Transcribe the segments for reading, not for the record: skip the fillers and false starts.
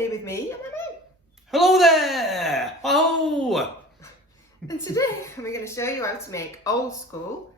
here with me and my mum. Hello there! Oh! And today we're going to show you how to make old school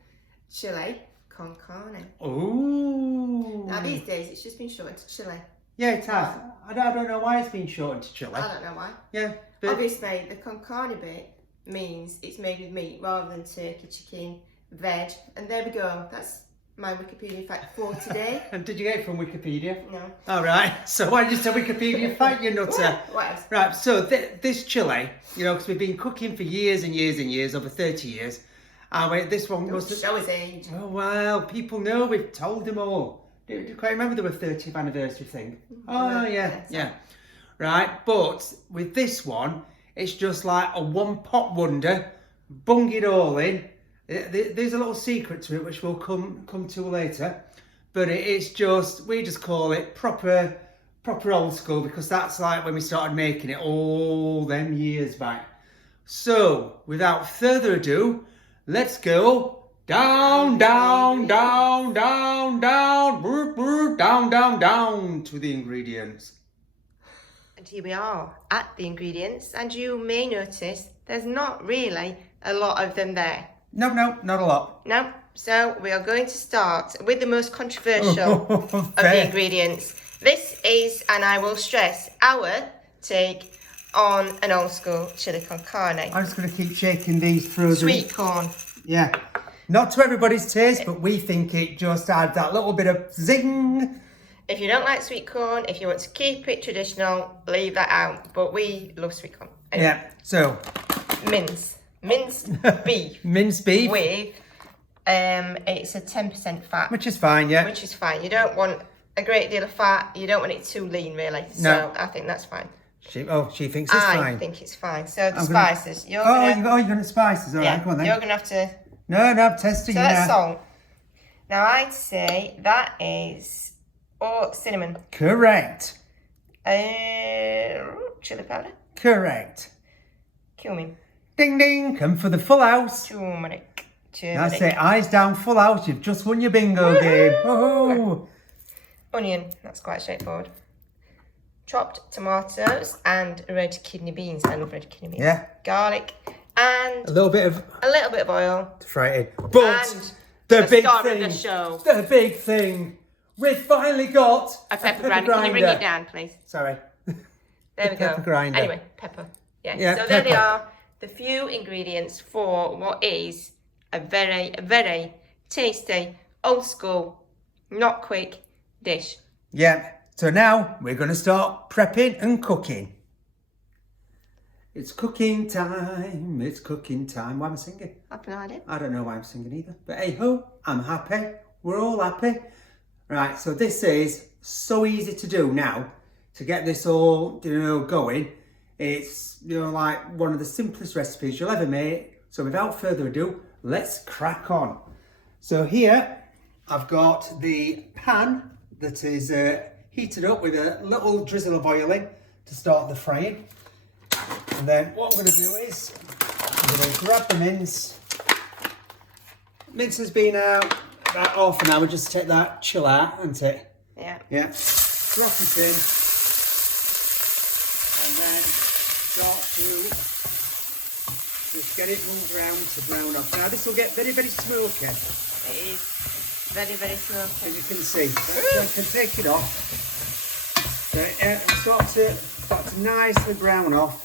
chili con carne. Ooh! Now these days it's just been shortened to chili. Yeah, it has. I don't know why it's been shortened to chili. I don't know why. Yeah. But... Obviously the con carne bit means it's made with meat rather than turkey, chicken, veg. And there we go. That's my Wikipedia fact for today. And did you get it from Wikipedia? No. All right. So why did you say Wikipedia fact, you nutter? What else? Right. So this chili, you know, because we've been cooking for years and years and years, over 30 years. And this one was... Show his age. Oh, well, people know. We've told them all. Do you quite remember the 30th anniversary thing? Oh, yeah. Right. But with this one, it's just like a one-pot wonder. Bung it all in. There's a little secret to it which we'll come to later, but it's just, we just call it proper old school because that's like when we started making it all them years back. So without further ado, let's go down to the ingredients. And here we are at the ingredients, and you may notice there's not really a lot of them there. No, not a lot. No, so we are going to start with the most controversial of the ingredients. This is, and I will stress, our take on an old school chili con carne. I'm just going to keep shaking these through. Sweet corn. Yeah, not to everybody's taste, but we think it just adds that little bit of zing. If you don't like sweet corn, if you want to keep it traditional, leave that out. But we love sweet corn. Anyway. Yeah, so. Minced beef. Minced beef. With, it's a 10% fat. Which is fine, yeah. Which is fine. You don't want a great deal of fat. You don't want it too lean, really. So no. I think that's fine. She thinks it's fine. I think it's fine. So the spices. You're gonna spices. All right, go on then. You're going to have to... No, I'm testing you now. So that's salt. Now I'd say that is... cinnamon. Correct. Chili powder. Correct. Cumin. Ding ding, come for the full house. Turmeric. That's it, eyes down, full house. You've just won your bingo game. Woohoo! Onion, that's quite straightforward. Chopped tomatoes and red kidney beans. I love red kidney beans. Yeah. Garlic and a little bit of oil to fry it in. But and the big star thing, of the show. The big thing, we've finally got a pepper grinder. Can you bring it down, please? Sorry. There we go. Pepper grinder. Anyway, pepper. Yeah. So pepper. there they are. The few ingredients for what is a very tasty, old school, not quick dish. Yeah, so now we're going to start prepping and cooking. It's cooking time, it's cooking time. Why am I singing? I've no idea. I don't know why I'm singing either. But hey ho, I'm happy. We're all happy. Right, so this is so easy to do now. To get this all, going. It's, like one of the simplest recipes you'll ever make. So without further ado, let's crack on. So here, I've got the pan that is heated up with a little drizzle of oil in to start the frying. And then what I'm going to do is, I'm going to grab the mince. Mince has been out about half an hour, just to take that chill out, hasn't it? Yeah. Yeah. Drop it in. And then start to just get it moved around to brown off. Now this will get very smoky. It is very smoky. As you can see. So I can take it off. So yeah, start to nicely brown off.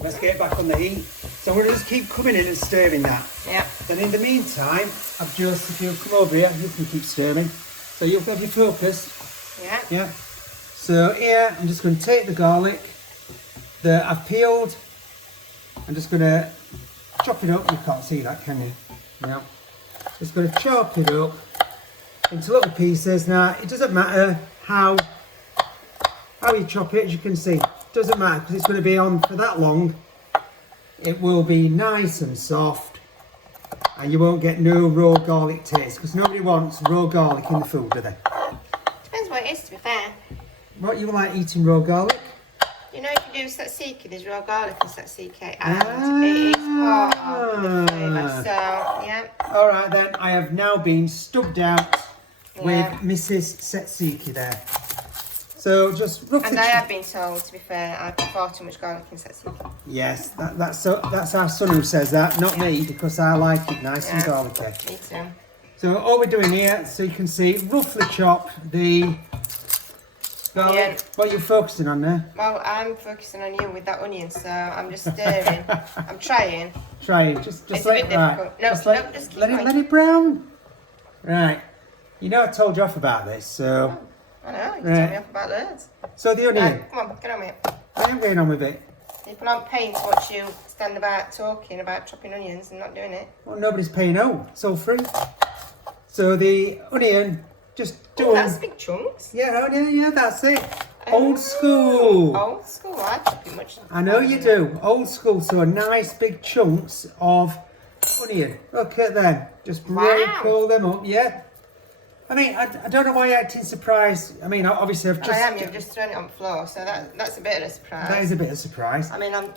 Let's get it back on the heat. So we're going to just keep coming in and stirring that. Yeah. Then in the meantime, if you come over here, you can keep stirring. So you'll have your focus. Yeah. Yeah. So here, I'm just going to take the garlic that I've peeled. I'm just going to chop it up. You can't see that, can you? Yeah. Just going to chop it up into little pieces. Now, it doesn't matter how you chop it, as you can see. It doesn't matter because it's going to be on for that long. It will be nice and soft. And you won't get no raw garlic taste because nobody wants raw garlic in the food, do they? Depends what it is, to be fair. What, you like eating raw garlic? You know, if you do tzatziki, there's raw garlic in tzatziki, and it is part of the flavour. So, yeah. All right then, I have now been stubbed out with Mrs. Tzatziki there. So just roughly. And I have been told, to be fair, I put far too much garlic in sesame. Yes, that's our son who says that, not me, because I like it nice and garlicky. Me too. So all we're doing here, so you can see, roughly chop the garlic. Onion. What are you focusing on there? Well, I'm focusing on you with that onion, so I'm just stirring. I'm trying. Trying, just It's let a bit it right. difficult. No, just keep let going. it brown. Right. You know I told you off about this, so. I know, you told me off about loads. So the onion. Come on, get on with it. I am going on with it. People aren't paying to watch you stand about talking about chopping onions and not doing it. Well, nobody's paying out. It's all free. So the onion, just do That's big chunks. Yeah, that's it. Old school. Old school, I chop it much. I know you do. Old school. So nice big chunks of onion. Look at them. Just really pull them up. Yeah. I mean, I don't know why you're acting surprised. I mean, obviously I've just. I am. You've just thrown it on the floor, so that's a bit of a surprise. That is a bit of a surprise. I mean, No,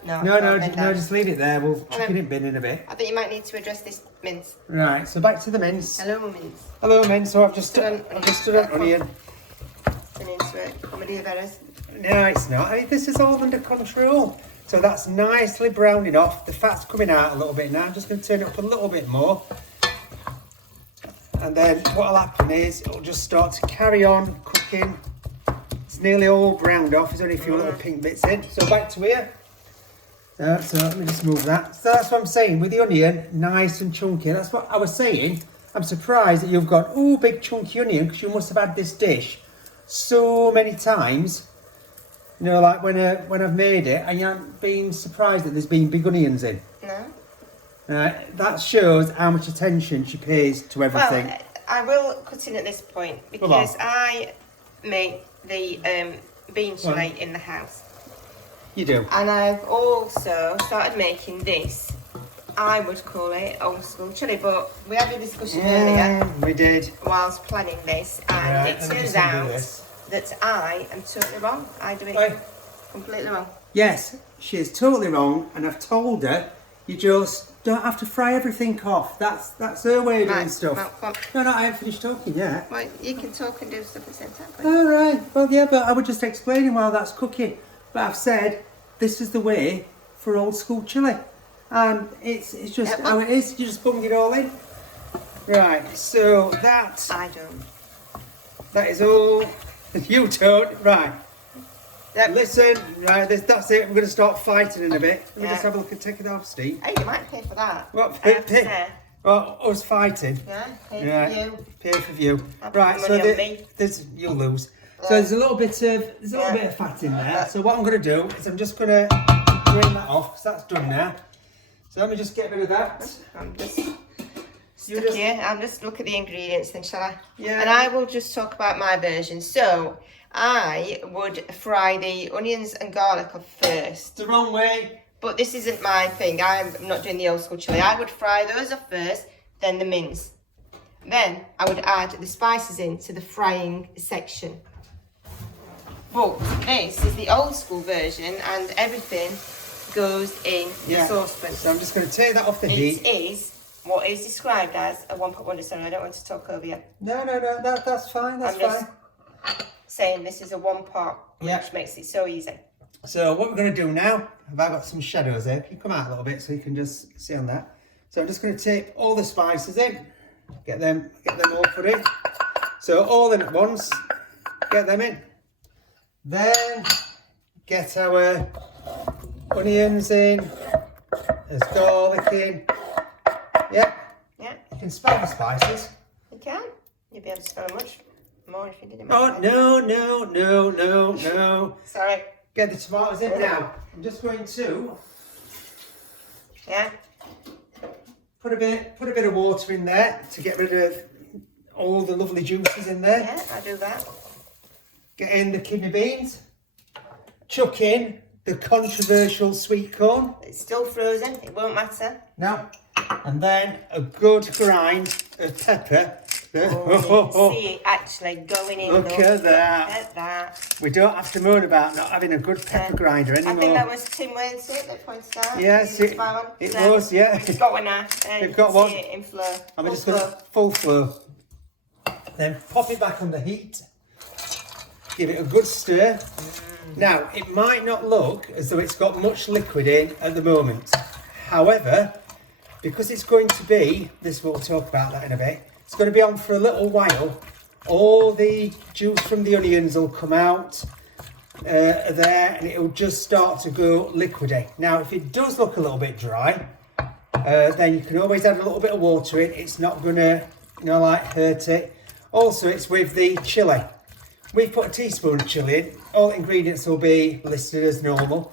just leave it there. We'll chuck it in bin in a bit. I think you might need to address this mince. Right. So back to the mince. Hello, mince. Hello, mince. So I've just stood on onion. Turn into it. Comedy of errors. No, it's not. I mean, this is all under control. So that's nicely browning off. The fat's coming out a little bit now. I'm just going to turn it up a little bit more. And then what'll happen is it'll just start to carry on cooking. It's nearly all browned off. There's only a few little pink bits in. So back to here. So let me just move that. So that's what I'm saying with the onion, nice and chunky. That's what I was saying. I'm surprised that you've got big chunky onion because you must have had this dish so many times. You know, like when I've made it, and you haven't been surprised that there's been big onions in. No. That shows how much attention she pays to everything. Well, I will cut in at this point because I make the bean chilli in the house. You do. And I've also started making this. I would call it old school chilli, but we had a discussion earlier. We did. Whilst planning this, and it turns out that I am totally wrong. I do it completely wrong. Yes, she is totally wrong, and I've told her you just don't have to fry everything off. That's her way of doing stuff. No, I haven't finished talking yet. Well, you can talk and do stuff at the same time. All right. Well, yeah, but I would just explaining while that's cooking. But I've said this is the way for old school chilli, and it's just how it is. You just bung it all in. Right. So that I don't. That is all. You don't. Right. Yep. Listen, right, that's it. We're going to start fighting in a bit. Let me just have a look and take it off, Steve. Hey, you might pay for that. What? Pay? Well, us fighting. Yeah, pay for you. Pay for you. I'll Right, put so money on me. you'll lose. So there's a little bit of fat in there. So what I'm going to do is I'm just going to drain that off because that's done now. So let me just get rid of that. I'm just stuck here. I'm just look at the ingredients then, shall I? Yeah. And I will just talk about my version. So I would fry the onions and garlic off first. The wrong way. But this isn't my thing. I'm not doing the old school chilli. I would fry those off first, then the mince. Then I would add the spices into the frying section. But this is the old school version, and everything goes in the saucepan. So I'm just going to take that off the heat. It is what is described as a one-pot wonder. Sorry, I don't want to talk over you. No, that's fine. That's I'm fine. just saying this is a one pot, which makes it so easy. So what we're going to do now, have I got some shadows there? Can you come out a little bit so you can just see on that? So I'm just going to take all the spices in, get them all put in. So all in at once, get them in. Then get our onions in, there's garlic in. Yeah. You can smell the spices. You can. You'll be able to smell much more if you did it. Oh, no. Sorry. Get the tomatoes in now. I'm just going to put a bit of water in there to get rid of all the lovely juices in there. Yeah, I do that. Get in the kidney beans. Chuck in the controversial sweet corn. It's still frozen. It won't matter. No. And then a good grind of pepper. Oh, see it actually going in. Look at that. Look at that. We don't have to moan about not having a good pepper grinder anymore. I think that was Tim Wayne's that pointed out. Yes, it was, yeah. We've got one now. We've got one. See it in flow. I'm just going to full flow. Then pop it back on the heat. give it a good stir. Now, it might not look as though it's got much liquid in at the moment. However, because it's going to be, we'll talk about that in a bit, it's going to be on for a little while. All the juice from the onions will come out there, and it'll just start to go liquidy. Now, if it does look a little bit dry, then you can always add a little bit of water in. It's not going to, hurt it. Also, it's with the chilli. We've put a teaspoon of chilli in. All the ingredients will be listed as normal.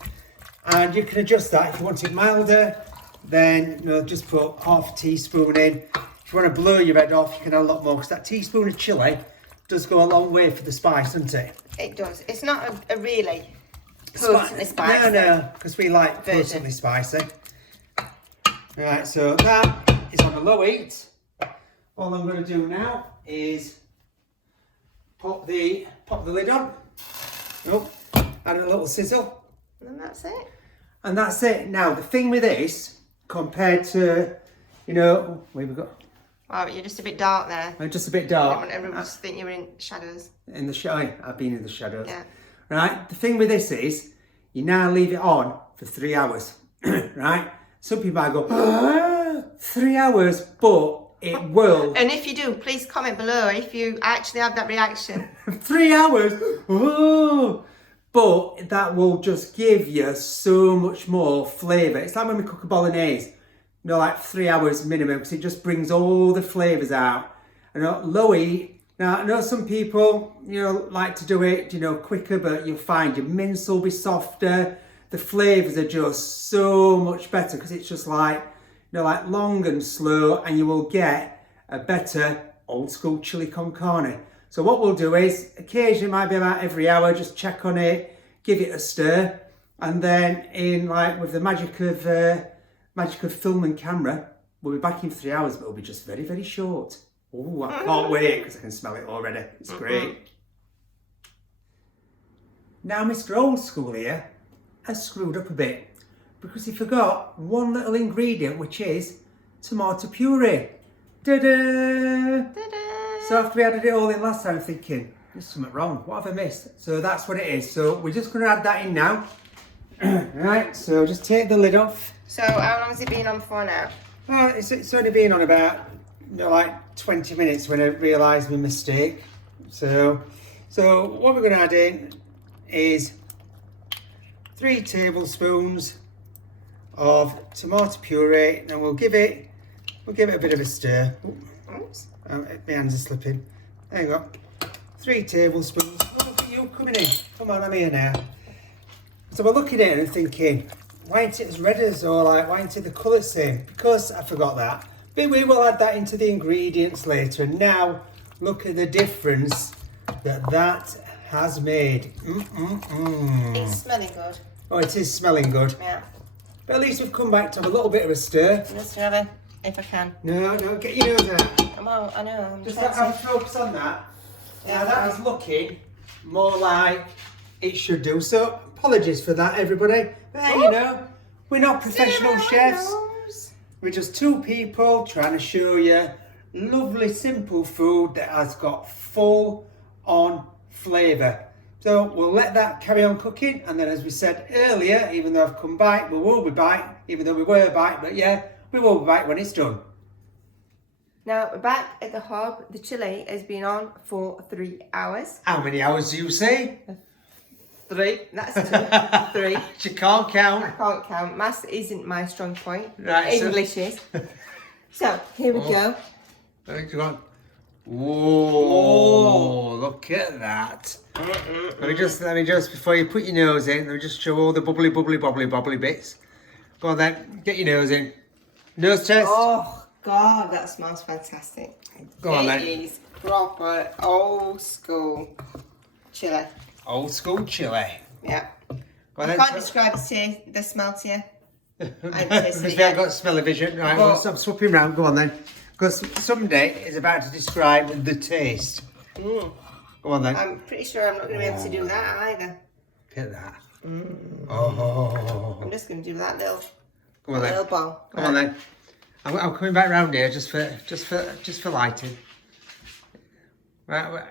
And you can adjust that. If you want it milder, then just put half a teaspoon in. If you want to blow your head off, you can add a lot more, because that teaspoon of chilli does go a long way for the spice, doesn't it? It does. It's not a really potently spicy. No, because we like potently spicy. Right, so that is on a low heat. All I'm going to do now is pop the lid on. Add a little sizzle. And that's it. And that's it. Now, the thing with this, compared to, where we got. Wow, you're just a bit dark there. I'm just a bit dark. I want everyone to think you're in shadows. In the shadow. I've been in the shadows. Yeah. Right. The thing with this is, you now leave it on for 3 hours. Right. Some people might go, 3 hours, but it will. And if you do, please comment below if you actually have that reaction. 3 hours. Oh. But that will just give you so much more flavour. It's like when we cook a bolognese. Like 3 hours minimum, because it just brings all the flavours out. Low heat. Now, I know some people, like to do it, quicker, but you'll find your mince will be softer. The flavours are just so much better, because it's just like long and slow, and you will get a better old school chili con carne. So what we'll do is, occasionally, might be about every hour, just check on it, give it a stir, and then with the magic of film and camera, we'll be back in 3 hours, but it'll be just very, very short. Oh, I can't wait, because I can smell it already. It's great. Now, Mr. Old School here has screwed up a bit, because he forgot one little ingredient, which is tomato puree. Ta-da! Ta-da! So after we added it all in last time, I'm thinking, there's something wrong. What have I missed? So that's what it is. So we're just going to add that in now. Right, so just take the lid off. So how long has it been on for now? Well, it's only been on about 20 minutes when I realised my mistake. So what we're going to add in is 3 tablespoons of tomato puree, and we'll give it a bit of a stir. Oops, my hands are slipping. There you go. 3 tablespoons. Oh, look at you coming in. Come on, I'm here now. So we're looking at it and thinking, why ain't it as red as, or why ain't it the colour same? Because I forgot that. But we will add that into the ingredients later. And now, look at the difference that has made. It's smelling good. Oh, it is smelling good. Yeah. But at least we've come back to have a little bit of a stir. Just have if I can. No, get your nose out. Come on, I know. I'm Just trying have to- a focus on that. Yeah, Now that is looking more like it should do. So apologies for that, everybody. But hey, we're not professional chefs. We're just 2 people trying to show you lovely, simple food that has got full-on flavour. So we'll let that carry on cooking, and then as we said earlier, even though I've come back, we will be back, even though we were back, but yeah, we will be back when it's done. Now we're back at the hob. The chili has been on for 3 hours. How many hours do you say? 3. That's 2. 3. You can't count. I can't count. Maths isn't my strong point. Right, English is. So here we go. Whoa, look at that. Let me just, before you put your nose in, let me just show all the bubbly bits. Go on then, get your nose in. Nose test. Oh God, that smells fantastic. Go on then. It is proper old school chili. Old school chili. Yeah. Go on I then. can't describe the smell to you. Because we haven't got smell-o-vision. Right, well, stop swapping round. Go on then. Because somebody is about to describe the taste. Go on then. I'm pretty sure I'm not going to be able to do that either. Look at that. Oh. I'm just going to do that little, Come on then. little bowl. Come on then. I'm coming back round here just for lighting. Right.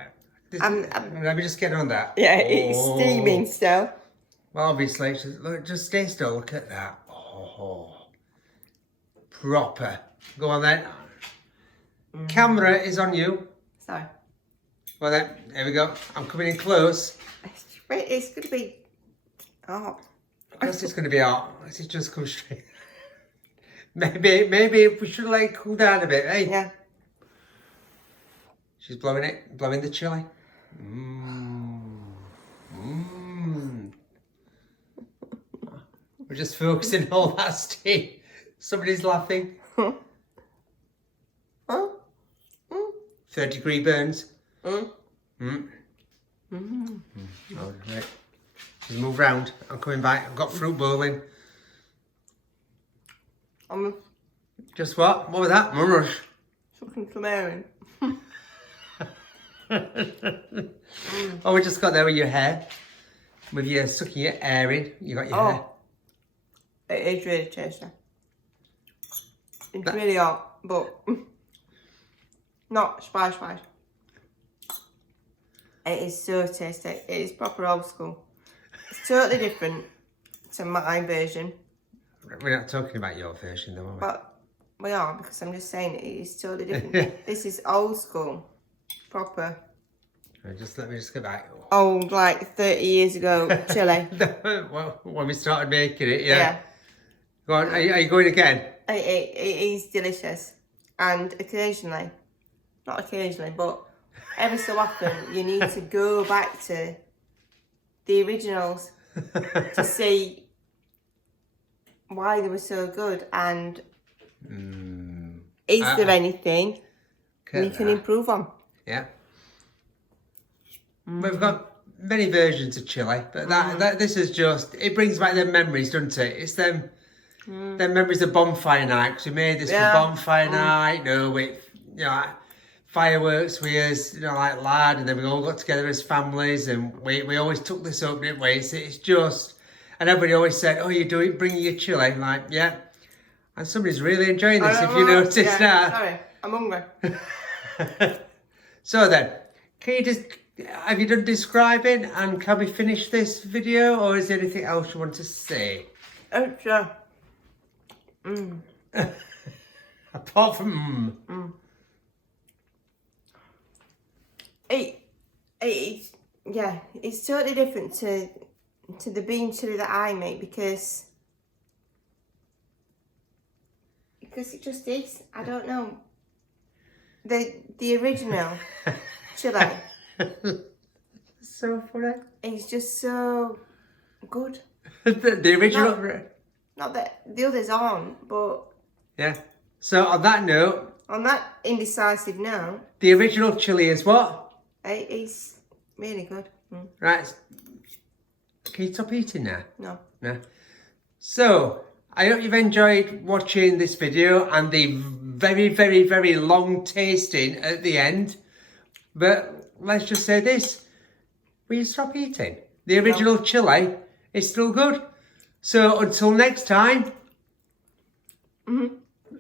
Let me just get on that. Yeah, it's steaming still. Well, obviously, just stay still. Look at that. Oh, proper. Go on then. Camera is on you. Sorry. Well then, here we go. I'm coming in close. It's going to be hot. Of course it's going to be hot. Let's just come straight. Maybe we should let it cool down a bit, eh? Yeah. She's blowing the chili. We're just focusing all that steam. Somebody's laughing. 3rd-degree burns. Oh, right. Just move round. I'm coming back. I've got fruit bowling. Just what? What was that? Mush. Sucking some air in. Oh, we just got there with your hair. With your sucking your air in. You got your hair. It is really tasty. It's really hot, but not spice. It is so tasty. It is proper old school. It's totally different to my version. We're not talking about your version though, are we? But we are, because I'm just saying it is totally different. This is old school. Proper. Let me just get back. Old, like 30 years ago, chili. Well, when we started making it, yeah. Yeah. Go on, are you going again? It is delicious. And occasionally, not occasionally, but ever so often, you need to go back to the originals to see why they were so good and is there anything we can improve on. Yeah. We've got many versions of chili, but this is just, it brings back them memories, doesn't it? It's them memories of bonfire night, because we made this for bonfire night, with, fireworks with us, like lad, and then we all got together as families, and we always took this up, didn't we? It's just, and everybody always said, oh, you bring your chili, I'm like, yeah. And somebody's really enjoying this, if you notice now. Sorry, I'm hungry. So then, have you done describing, and can we finish this video, or is there anything else you want to say? Oh, sure. Apart from it's totally different to the bean chili that I make because it just is. I don't know. The original chili. So funny. It's just so good. the original. Not that the others aren't, but yeah. So on that note. On that indecisive note. The original chili is what? It's really good. Right. Can you stop eating now? No. No. So I hope you've enjoyed watching this video and the very, very, very long tasting at the end. But let's just say this. Will you stop eating? The original chili is still good. So until next time.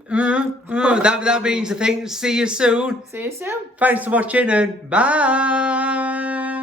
That means I think see you soon. See you soon. Thanks for watching and bye.